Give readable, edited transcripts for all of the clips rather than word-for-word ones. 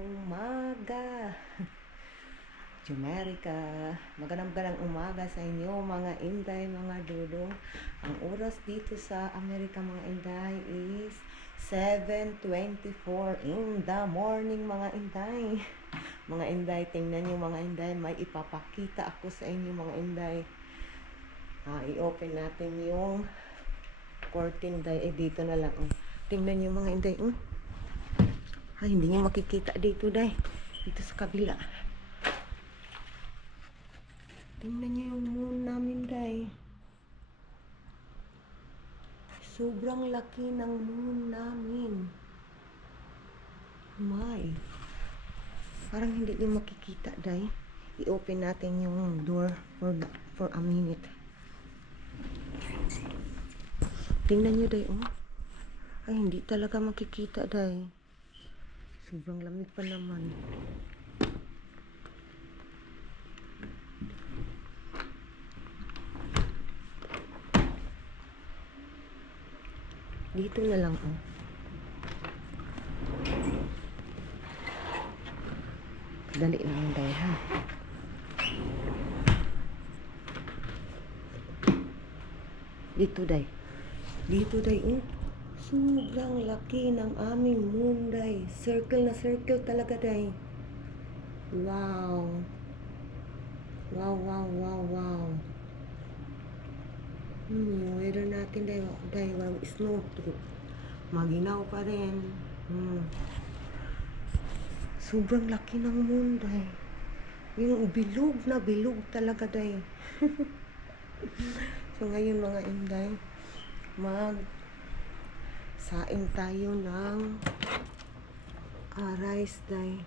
umaga. Jumerica, magandang umaga sa inyo mga Inday, mga dudong. Ang oras dito sa Amerika mga Inday is 7:24 in the morning mga Inday. Mga Inday, tingnan nyo mga Inday, may ipapakita ako sa inyo mga Inday. I-open natin yung curtain day. Dito na lang. Tingnan nyo mga Inday. Hindi nyo makikita dito day. Dito sa kabila. Tingnan nyo yung moon namin day. Sobrang laki ng moon namin. My. Parang hindi nyo makikita day. I-open natin yung door for a minute. Tingnan nyo day. Hindi talaga makikita day. Sobrang lamig pa naman. Dito na lang Dali lang day ha. Dito day. Dito day sobrang laki ng aming moon day. Circle na circle talaga day. Wow. Wow, wow, wow, wow. Yung weather natin day, walang snow. Maginaw pa rin. Sobrang laki ng moon day. Yung bilog na bilog talaga day. So ngayon mga Inday, saing tayo ng rice day.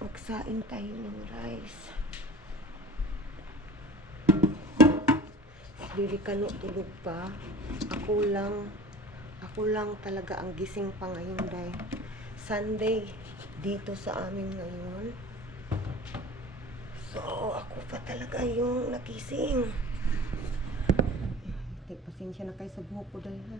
Magsaing tayo ng rice. Dili kano tulog pa. Ako lang talaga ang gising pa ngayon day. Sunday dito sa amin ngayon. So ako pa talaga yung nagising. Pasensya na kayo sa buhok ko dahil ha.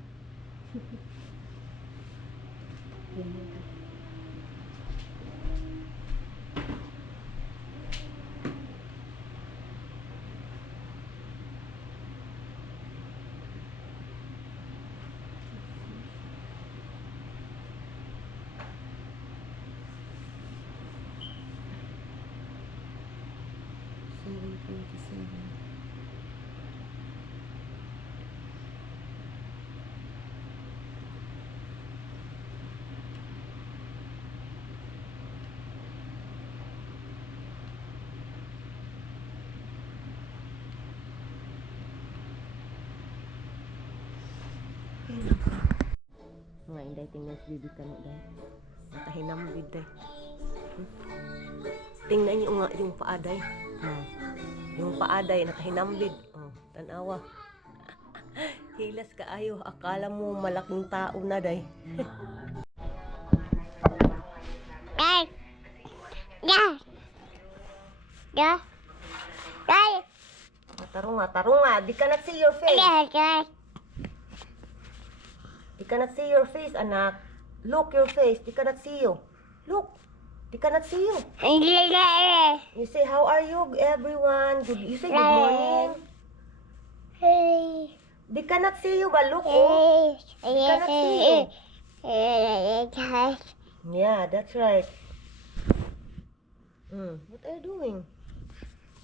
Mga Inday, tingnan si Bibi ka na day. Nakahinambid day. Tingnan nyo nga yung paaday. Yung paaday, nakahinambid. Tanawa. Hilas ka ayo. Akala mo malaking tao na day. Guys! Guys! Guys! Guys! Tarunga. Di cannot see your face. Guys! Di cannot see your face, anak. Look your face. Di cannot see you. Look. Di cannot see you. You say, how are you, everyone? You say, good morning. Hey! Di cannot see you, but look, Di cannot see you. Yeah, that's right. What are you doing?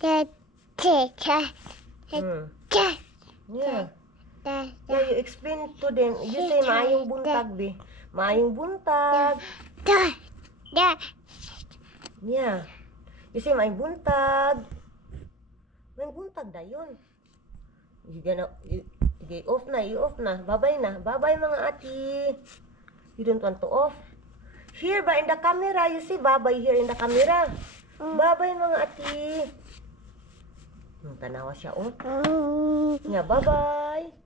Yeah. Yeah, you explain to them. You say, maayong buntag, be. Maayong buntag. Yeah. You say, maayong buntag. Maayong buntag na yun. You off na. Bye-bye na. Bye-bye mga ati. You don't want to off? Here ba in the camera? You see, bye-bye here in the camera. Bye-bye mga ati. Tanawa siya, Yeah, bye-bye.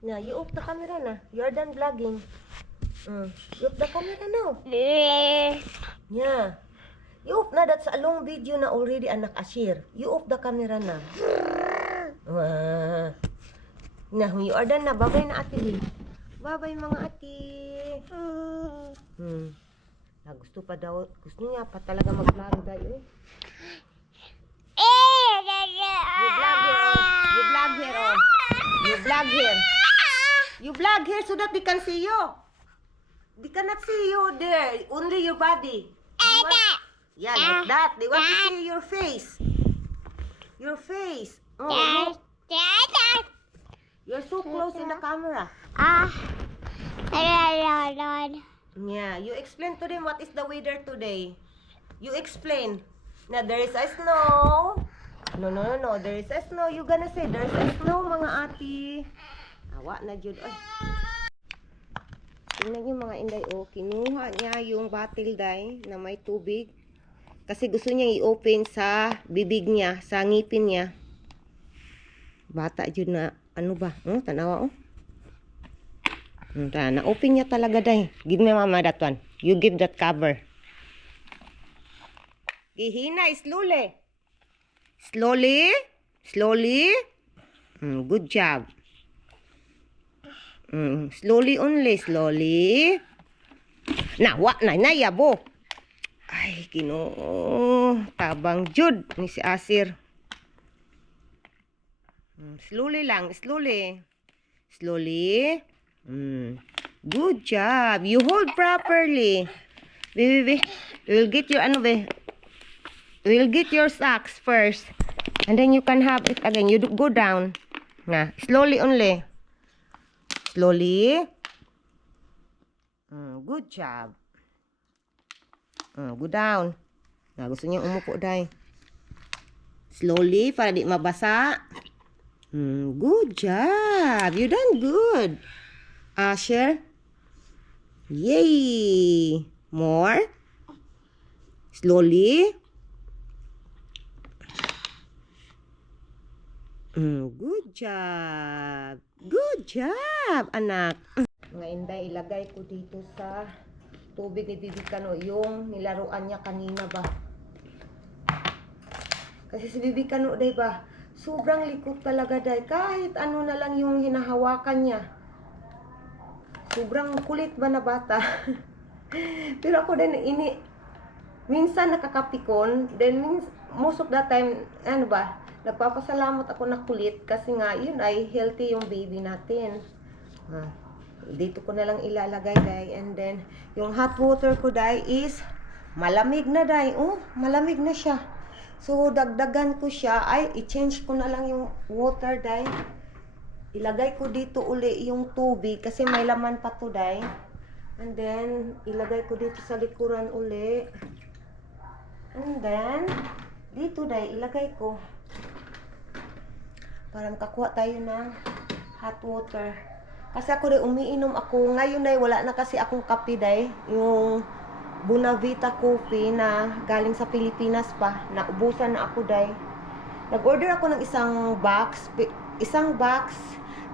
Yeah, you off the camera na. You are done vlogging. You off the camera now. Yeah. You off na. That's a long video na already, anak Ashir. You off the camera na. Now, you are done na. Bye-bye na ati. Bye-bye mga ati. Gusto pa daw, gusto niya pa talaga mag-vlog tayo. You vlog here, oh. You vlog here. You vlog here so that they can see you. They cannot see you there, only your body. Yeah, like that. They want to see your face. Your face. Oh, look. You're so close in the camera. Yeah, you explain to them what is the weather today. You explain. Now, there is a snow. No. There is a snow. You gonna say, there is a snow, mga ati. Awa na, Jud. Ay. Tingnan niyo mga inday, oh. Kinuha niya yung bottle dye na may tubig. Kasi gusto niya i-open sa bibig niya, sa ngipin niya. Bata, Jud na, ano ba? Tanawa, oh. Na-open niya talaga, day. Give me, mama, that one. You give that cover. Gihina, slowly. Slowly. Good job. Slowly only, slowly. Nawa na yabo. Ay, Ginoo. Tabang Jud ni si Asir. Slowly lang, slowly. Good job. You hold properly. Baby. We'll get your We'll get your socks first. And then you can have it again. You go down. Slowly only. Slowly. Good job. Go down. Gusto niya umupo, day. Slowly, para di mabasa. Good job. You done good. Asher. Yay. More. Slowly. Good job. Good job, anak. Mga inday, ilagay ko dito sa tubig ni Bibi Kano yung nilaruan niya kanina ba. Kasi si Bibi Kano, day ba, sobrang likot talaga, day. Kahit ano na lang yung hinahawakan niya. Sobrang kulit ba na bata. Pero ako din, minsan nakakapikon. Then, most of the time, nagpapasalamat ako na kulit kasi nga yun ay healthy yung baby natin. Dito ko na lang ilalagay, day. And then yung hot water ko, day, is malamig na, day. Malamig na siya. So dagdagan ko siya, i-change ko na lang yung water, day. Ilagay ko dito uli yung tubig kasi may laman pa to, day. And then ilagay ko dito sa likuran uli. And then dito, day, ilagay ko para makakuha tayo ng hot water. Kasi ako, day, umiinom ako. Ngayon, day, wala na kasi akong kape, day. Yung Bonavita coffee na galing sa Pilipinas pa. Naubusan na ako, day. Nag-order ako ng isang box.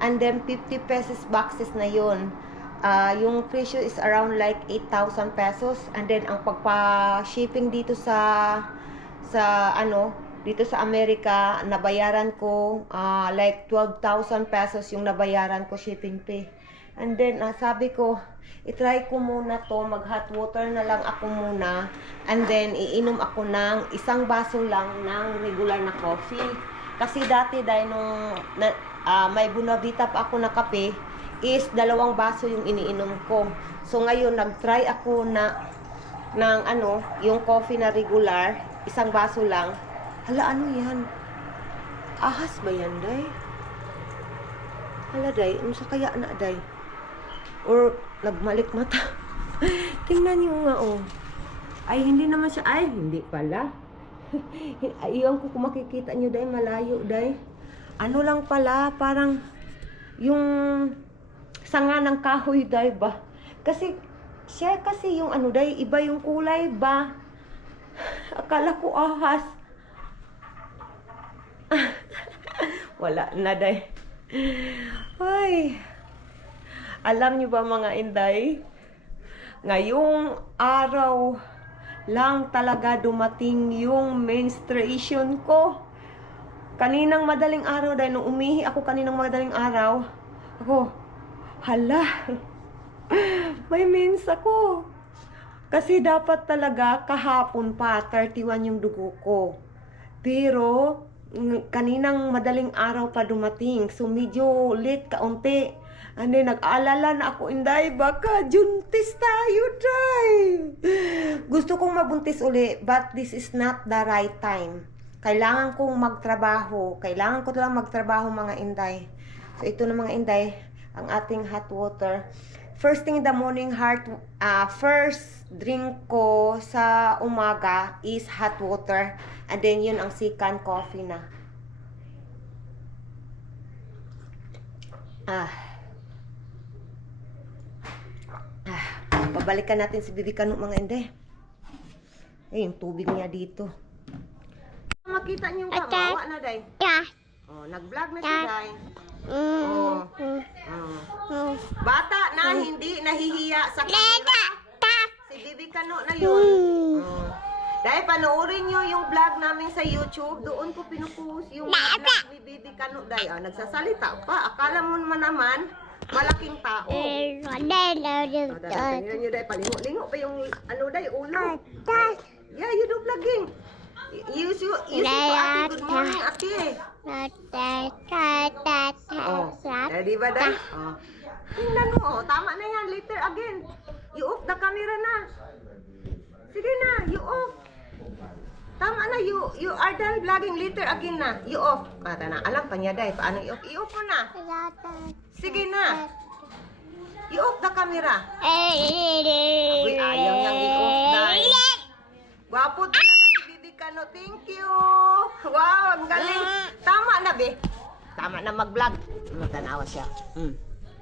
And then 50 pesos boxes na yun. Yung presyo is around like 8,000 pesos. And then, ang pagpa-shipping dito dito sa Amerika, nabayaran ko like 12,000 pesos yung nabayaran ko shipping fee. And then, sabi ko, itry ko muna to, mag-hot water na lang ako muna. And then, iinom ako ng isang baso lang ng regular na coffee. Kasi dati, dahil nung may Bonavita pa ako na kape, is 2 baso yung iniinom ko. So, ngayon, nag-try ako yung coffee na regular, isang baso lang. Hala, ano yan? Ahas ba yan, day? Hala, day. Ano sa kaya na, day? Or, nagmalik mata. Tingnan nyo nga, oh. Ay, hindi naman siya. Ay, hindi pala. Iyon ko kung makikita nyo, day. Malayo, day. Ano lang pala, parang yung sanga ng kahoy, day ba? Kasi, siya kasi yung day, iba yung kulay ba? Akala ko ahas. Wala na, day. Ay. Alam niyo ba, mga inday? Ngayong araw lang talaga dumating yung menstruation ko. Kaninang madaling araw, day, nung umihi ako kaninang madaling araw, ako, hala, may mens ako. Kasi dapat talaga kahapon pa, 31 yung dugo ko. Pero, kaninang madaling araw pa dumating. So, medyo late kaunti. And then, nag-aalala na ako, Inday, baka juntis tayo, Day. Gusto kong mabuntis uli, but this is not the right time. Kailangan kong magtrabaho. Kailangan ko lang magtrabaho, mga Inday. So, ito na mga Inday, ang ating hot water. First thing in the morning, first drink ko sa umaga is hot water. And then, yun ang second coffee na. Pabalikan natin si Bibi Kanu, mga Inday. Yung tubig niya dito. Makita niyo ba? Mawa na, Day. Oh, nag-vlog na siya, Day. Bata na hindi nahihiya sa camera. Si Bibi Kanu na yun. Dahil panoorin nyo yung vlog namin sa YouTube, doon ko pinupost yung vlog ni Bibi Kanu. Dahil nagsasalita pa. Akala mo naman, malaking tao. Tingnan nyo, Day, palingo-lingo pa yung Day, ulo. Yeah, you do vlogging. You to ate. Good morning, ate. Di ba, Day? Tingnan mo, tama na yan. Later again. You off the camera na. Sige na, you off. Tama na, you are done vlogging. Later again na. You off. Na, alam pa niya, Day. Paano i-off? I-off mo na. Sige na. You off the camera. Uy, ayaw niyang i-off, Day. Gwapo talaga ni Bibi Kanu. Thank you. Wow, ang galing. Tama na, be. Tama na mag-vlog. Matanawa siya.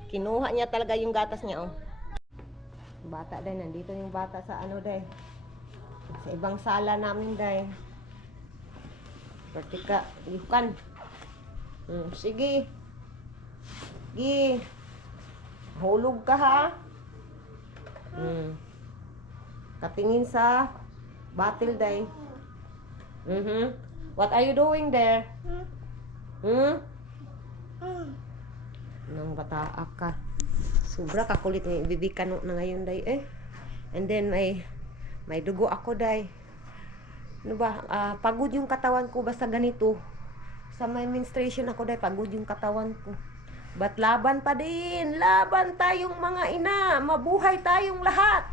Kinuha niya talaga yung gatas niya, oh. Bata, Day. Nandito yung bata sa Day. Sa ibang sala namin, Day. Pertika, yukan. Sige. Sige. Hulog ka, ha? Katingin sa bottle, Day. What are you doing there? Nang bata ka. Sobra kakulit ni Bibi Kanu na ngayon, Day, eh. And then may dugo ako, Day. Ano ba? Pagod yung katawan ko basta ganito. Sa may menstruation ako, Day, pagod yung katawan ko. But laban pa din. Laban tayong mga ina. Mabuhay tayong lahat.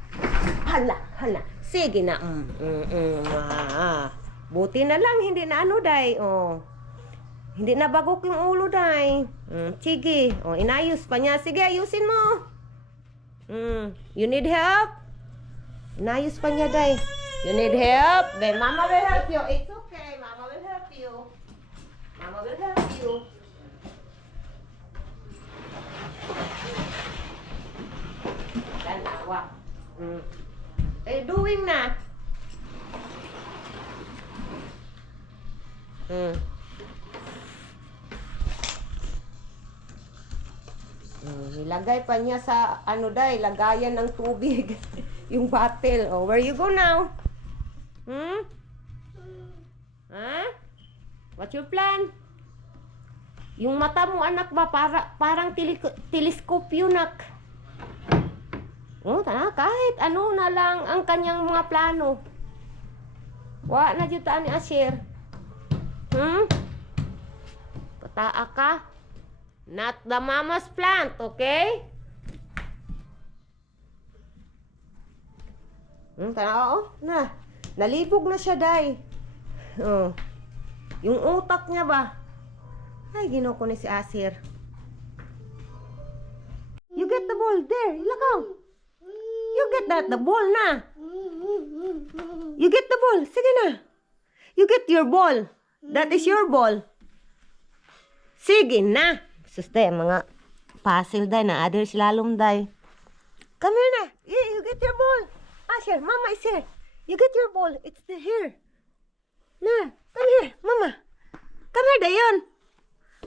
Hala. Sige na. Buti na lang, hindi na Day. Oh. Hindi na bagok yung ulo, Day. Sige. Oh, inayos pa niya. Sige, ayusin mo. You need help? Inayos pa niya, Day. You need help? Then Mama will help you. It's okay. Mama will help you. Mama will help you. Dalawa. Doing na. Ilagay pa niya sa Day, lagayan ng tubig. Yung bottle. Oh, where you go now? What's your plan? Yung mata mo, anak ba, parang teleskopyo, nak. Kahit ano na lang ang kanyang mga plano. Wa na jutaan ni Asher. Pataa ka. Not the mama's plant, okay? Tanaw, na. Nalibog na siya, Day. Yung utak niya ba? Ay, ginaw ko ni si Asir. You get the ball. There, ilakaw. You get the ball na. You get the ball. Sige na. You get your ball. That is your ball. Sige na. Suste, mga puzzle, Day, na others lalong, Day. Come here na. You get your ball. Asher, Mama is here. You get your ball. It's here. Na, come here, Mama. Come here, Dayon.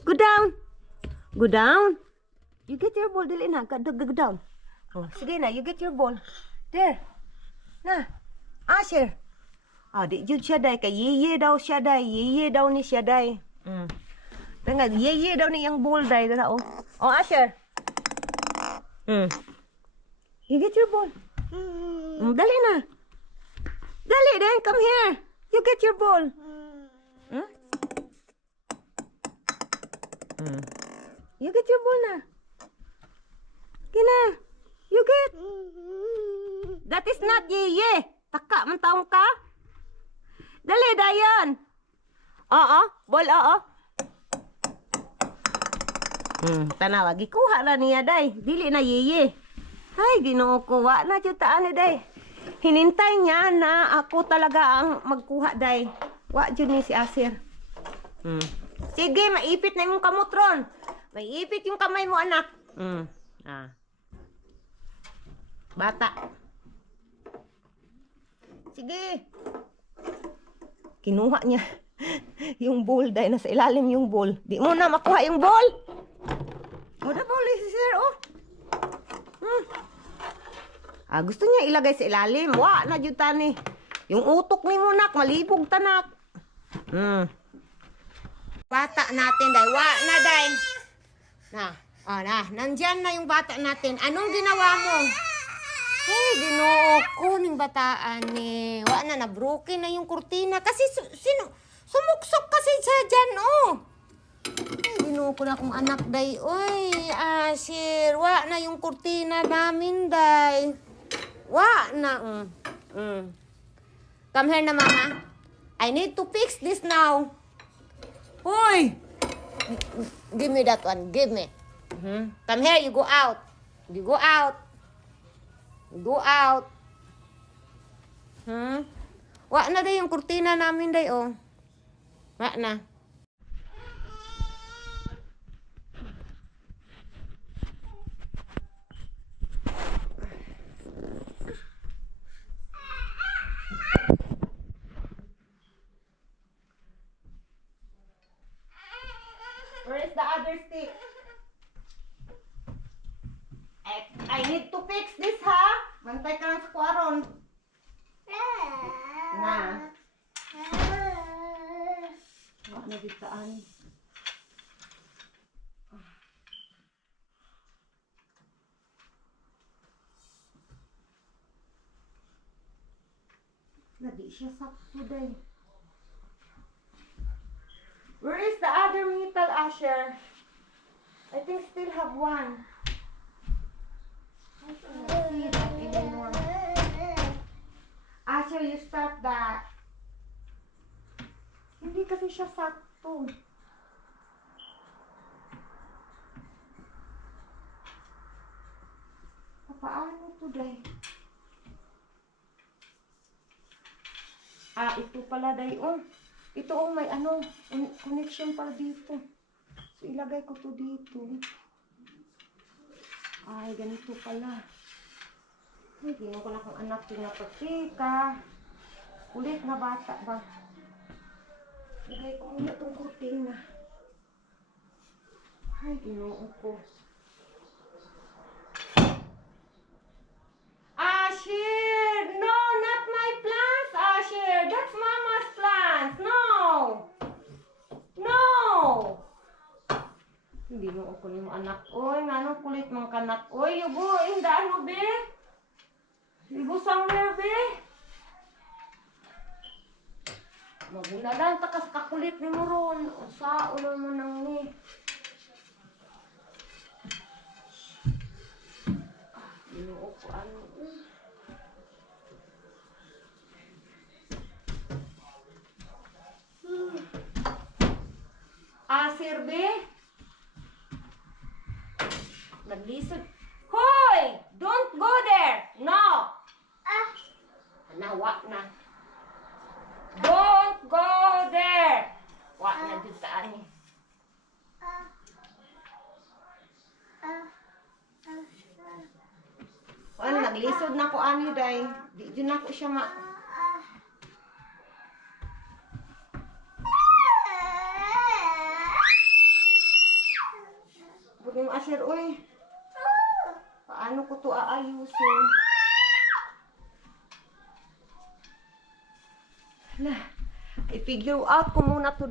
Go down. Go down. You get your ball, dili na. Go down. Oh, sige na, you get your ball. There. Na. Asher. Di jud siya, Day. Kay yeye daw siya, Day. Yeye daw ni siya, Day. Tanga, yeye daw ni yung ball, Day. Oh, Asher. You get your ball. Dali na. Dali, then come here. You get your ball. Hmm? You get your ball na. Kina. You get. That is not ye. Taka man taong ka. Dali, dayon. Oo, ball, oo. Tanawa, gikuha na niya, day. Dili na ye. Ay, Ginoo ko, wa na jud taan day. Hinintay niya na ako talaga ang magkuha, day. Wa jud ni si Asir. Sige, maipit na yung kamutron. Maipit yung kamay mo, anak. Bata. Sige. Kinuha niya yung bowl, day. Nasa ilalim yung bowl. Di mo na makuha yung bowl. Wala bowl, sir, oh. Gusto niya ilagay sa ilalim. Wa na jud tani. Yung utok ni mo, nak, malibog tanak. Bata natin, day. Wa na, day. Nandyan na yung bata natin. Anong ginawa mo? Hey, Ginoo ko ning bataan ni. Wa na, na-broken na yung kurtina. Kasi sumuksok kasi siya dyan, oh. Ay, Ginoo ko na akong anak, day. Uy, Asir, wa na yung kurtina namin, day. Wa na. Come here na, mama. I need to fix this now. Hoy! Give me that one. Give me. Come here, you go out. You go out. Go out. Wa na day yung kurtina namin, day, oh. Wa na. Where is the other stick? I need to fix this, ha? Bantay ka lang sa kwaron. Na. Wala na ditaan. Nadi siya sakto, day. Where is the other metal, Asher? I think still have one. I cannot see that anymore. Asher, you start that. Hindi kasi siya sakto. Paano to, day? Ito pala, day. Oh. Ito, oh, may connection pala dito. So, ilagay ko to dito. Ay, ganito pala. Ay, ginawa ko na kung anak ko na pagtika. Kulit na bata ba? Ilagay ko muna itong kurtina. Ay, ginawa ko. Asher! No, not my plants, Asher! That's Mama's plants! No! No! Hindi mo ako yung anak. Oy, nga kulit mga kanak. Oy, yugo, hindi ano, be? Yugo somewhere, be? Magulalan, takas kakulit ni mo ron. Sa ulo mo nang ni. Inuok ko ano. Asir, be? Naglisod. Hoy! Don't go there! No! Nawa na. Don't go there! Wa na dito saan eh. Ano, naglisod na ko ani, day. Di dyan na ko siya Buti yung Asher, uy. Paano ko to aayusin? Hala, i-figure out ko muna to.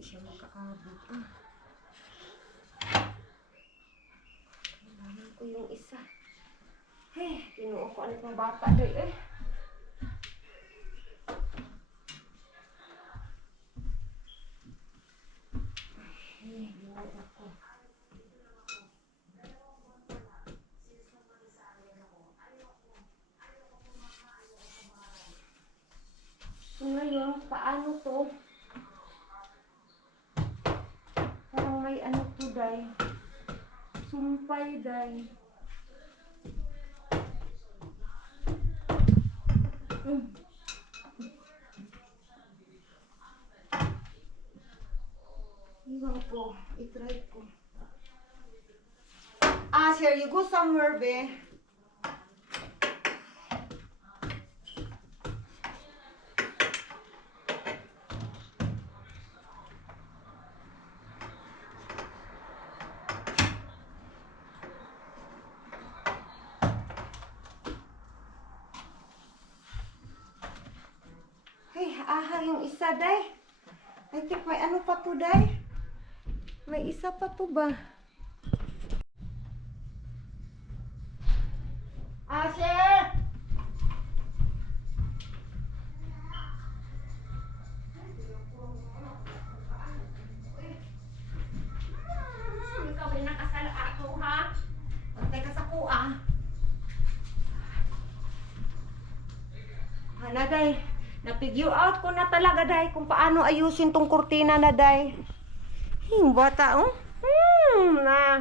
hindi siya makaabot. Kailangan ko yung isa. Hey, kinuha ko anak ng bata doy eh. Hey, kinuha ko. So ngayon, paano to? Parang may ano to, day. Sumpay, day. Iwan ko. I-try ko. Sir, you go somewhere, be. Hey, yung isa, day. I think may ano pa to, day. May isa pa to ba? Sir! Ikaw rin nakasala ako, ha? Pagtay ka sa kuha. Day. Na-figure out ko na talaga, day, kung paano ayusin tong kurtina na, day. Yung bata, oh.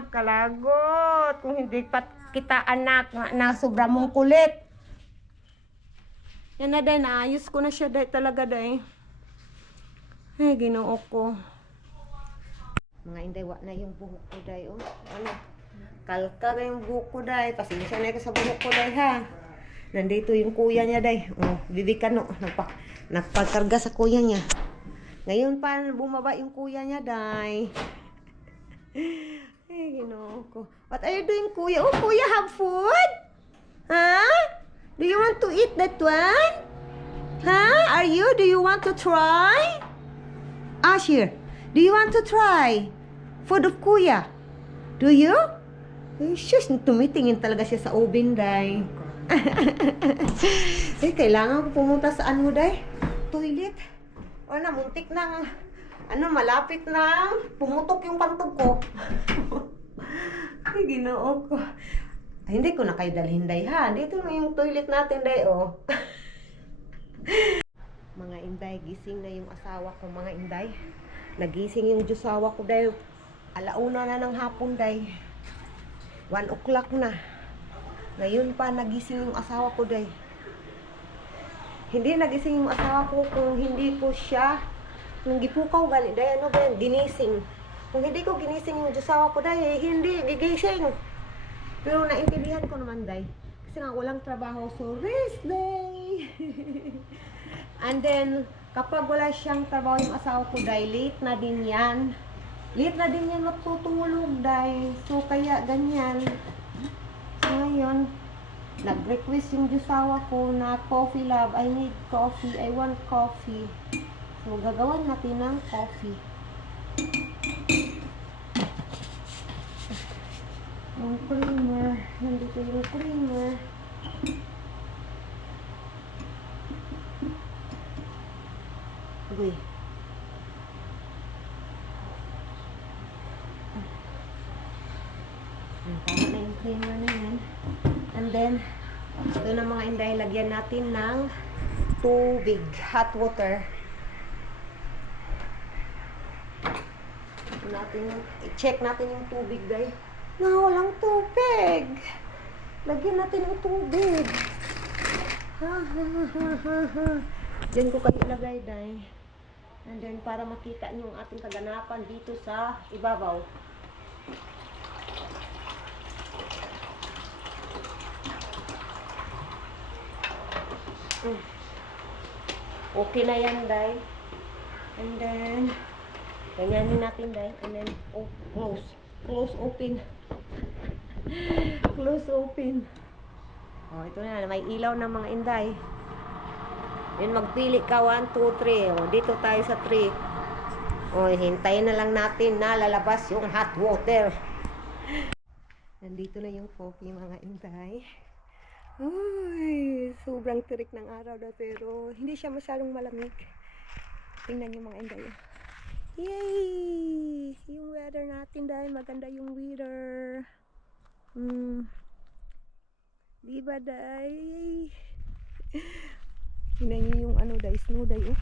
Kalagot. Kung hindi pa kita anak na sobra mong kulit. Yan na, day. Naayos ko na siya, day, talaga, day. Ay, ginoo ko. Mga inday, wa na yung buhok ko, day, oh. Ano? Kalkar yung buhok ko, day. Pasensya na ka sa buhok ko, day, ha. Nandito yung kuya niya, day. Oh, bibikano. Nagpagkarga sa kuya niya. Ngayon pa, bumaba yung kuya niya, day. Ay, ginoo ko. What are you doing, kuya? Oh, kuya, have food? Huh? Do you want to eat that one? Huh? Do you want to try? Ashir, do you want to try food of kuya? Do you? Shush, tumitingin talaga siya sa oven, day. Kailangan ko pumunta sa ano, day? Toilet. O na, muntik nang, malapit nang pumutok yung pantog ko. Ay, ginoo ko. Ay, hindi ko na kayo dalhin, day, ha? Dito na yung toilet natin, day, oh. Mga inday, gising na yung asawa ko, mga inday. Nagising yung asawa ko, day. Alauna na ng hapon, day. 1 o'clock na. Ngayon pa nagising yung asawa ko, day. Hindi nagising yung asawa ko kung hindi ko siya, kung gipukaw gali, day, ano ba yan, ginising. Kung hindi ko ginising yung asawa ko, day, hindi gigising. Pero naintindihan ko naman, day. Kasi nga walang trabaho, so rest day. And then, kapag wala siyang trabaho yung asawa ko, day, late na din yan. Late na din yan matutulog, day. So, kaya ganyan. So, ngayon, nag-request yung asawa ko na coffee, love. I need coffee. I want coffee. So, gagawan natin ng coffee. Yung creamer. Nandito yung creamer. Uy. Tama na yung creamer na yan. And then, ito na mga inday, lagyan natin ng tubig, hot water. I-check natin yung tubig, day. Walang tubig. Lagyan natin ng tubig. Diyan ko kayo ilagay, day. And then, para makita nyo ang ating kaganapan dito sa ibabaw. Okay na yan, day. And then, ganyanin natin, day. And then, close. Close, open. Close, open. Ito na. May ilaw ng mga inday. Then, magpili ka. 1, 2, 3. Dito tayo sa 3. O, hintayin na lang natin na lalabas yung hot water. Nandito na yung coffee, mga inday. Uy, sobrang tirik ng araw na pero hindi siya masyadong malamig. Tingnan niyo mga inday. Yay! Yung weather natin dahil maganda yung weather. Diba day? Tingnan niyo yung ano day, snow day oh.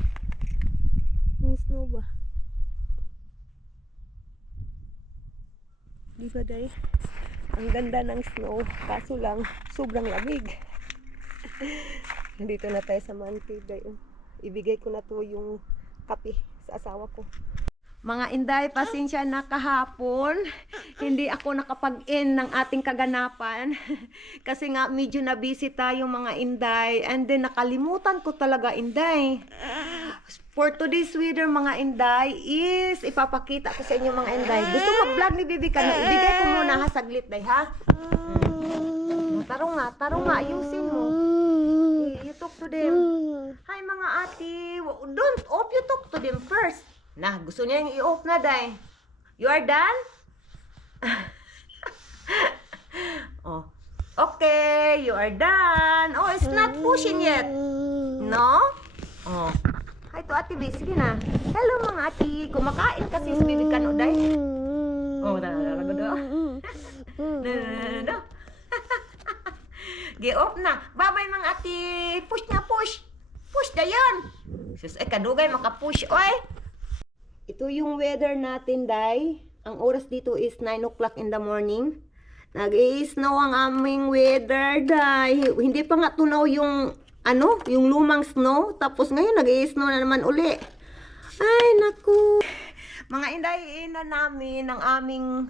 Yung snow ba? Diba day? Ang ganda ng snow, kaso lang sobrang lamig. Nandito na tayo sa man cave day. Ibigay ko na to yung kape sa asawa ko. Mga inday, pasensya na kahapon. Hindi ako nakapag-in ng ating kaganapan. Kasi nga medyo na busy tayo mga inday. And then nakalimutan ko talaga inday. For today's weather mga inday is ipapakita ko sa inyo mga inday. Gusto mag-vlog ni Bibi ka na? Ibigay ko muna ha, saglit day ha. Tarong nga, ayusin mo. You talk to them. Hi mga ate, don't off, you talk to them first. Nah, gusto niya yung i-off na day. You are done? Oh. Okay, you are done. Oh, it's not pushing yet. No? Oh. Hi to ate B, sige na. Hello mga ate, kumakain kasi si Bibi ka no day. Oh, no. Gi-off na. Bye-bye mga ate. Push na, push. Push na yun. Sus, ay kadugay makapush. Oy. Ito yung weather natin, day. Ang oras dito is 9 o'clock in the morning. Nag-i-snow ang aming weather, day. Hindi pa nga tunaw yung, yung lumang snow. Tapos ngayon, nag-i-snow na naman uli. Ay, naku. Mga inday na namin ang aming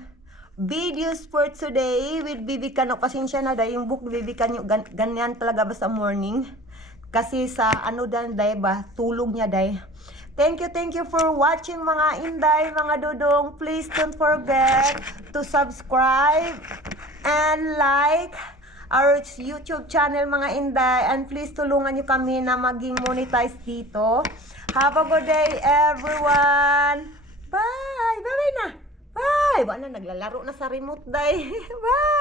videos for today with Bibi Kano. Pasensya na day, yung book ni Bibi Kano, ganyan talaga ba sa morning? Kasi sa day ba, tulog niya day. Thank you for watching mga inday, mga dudong. Please don't forget to subscribe and like our YouTube channel mga inday. And please tulungan nyo kami na maging monetize dito. Have a good day everyone. Bye! Bye-bye na! Bye! Wala na, naglalaro na sa remote day. Bye!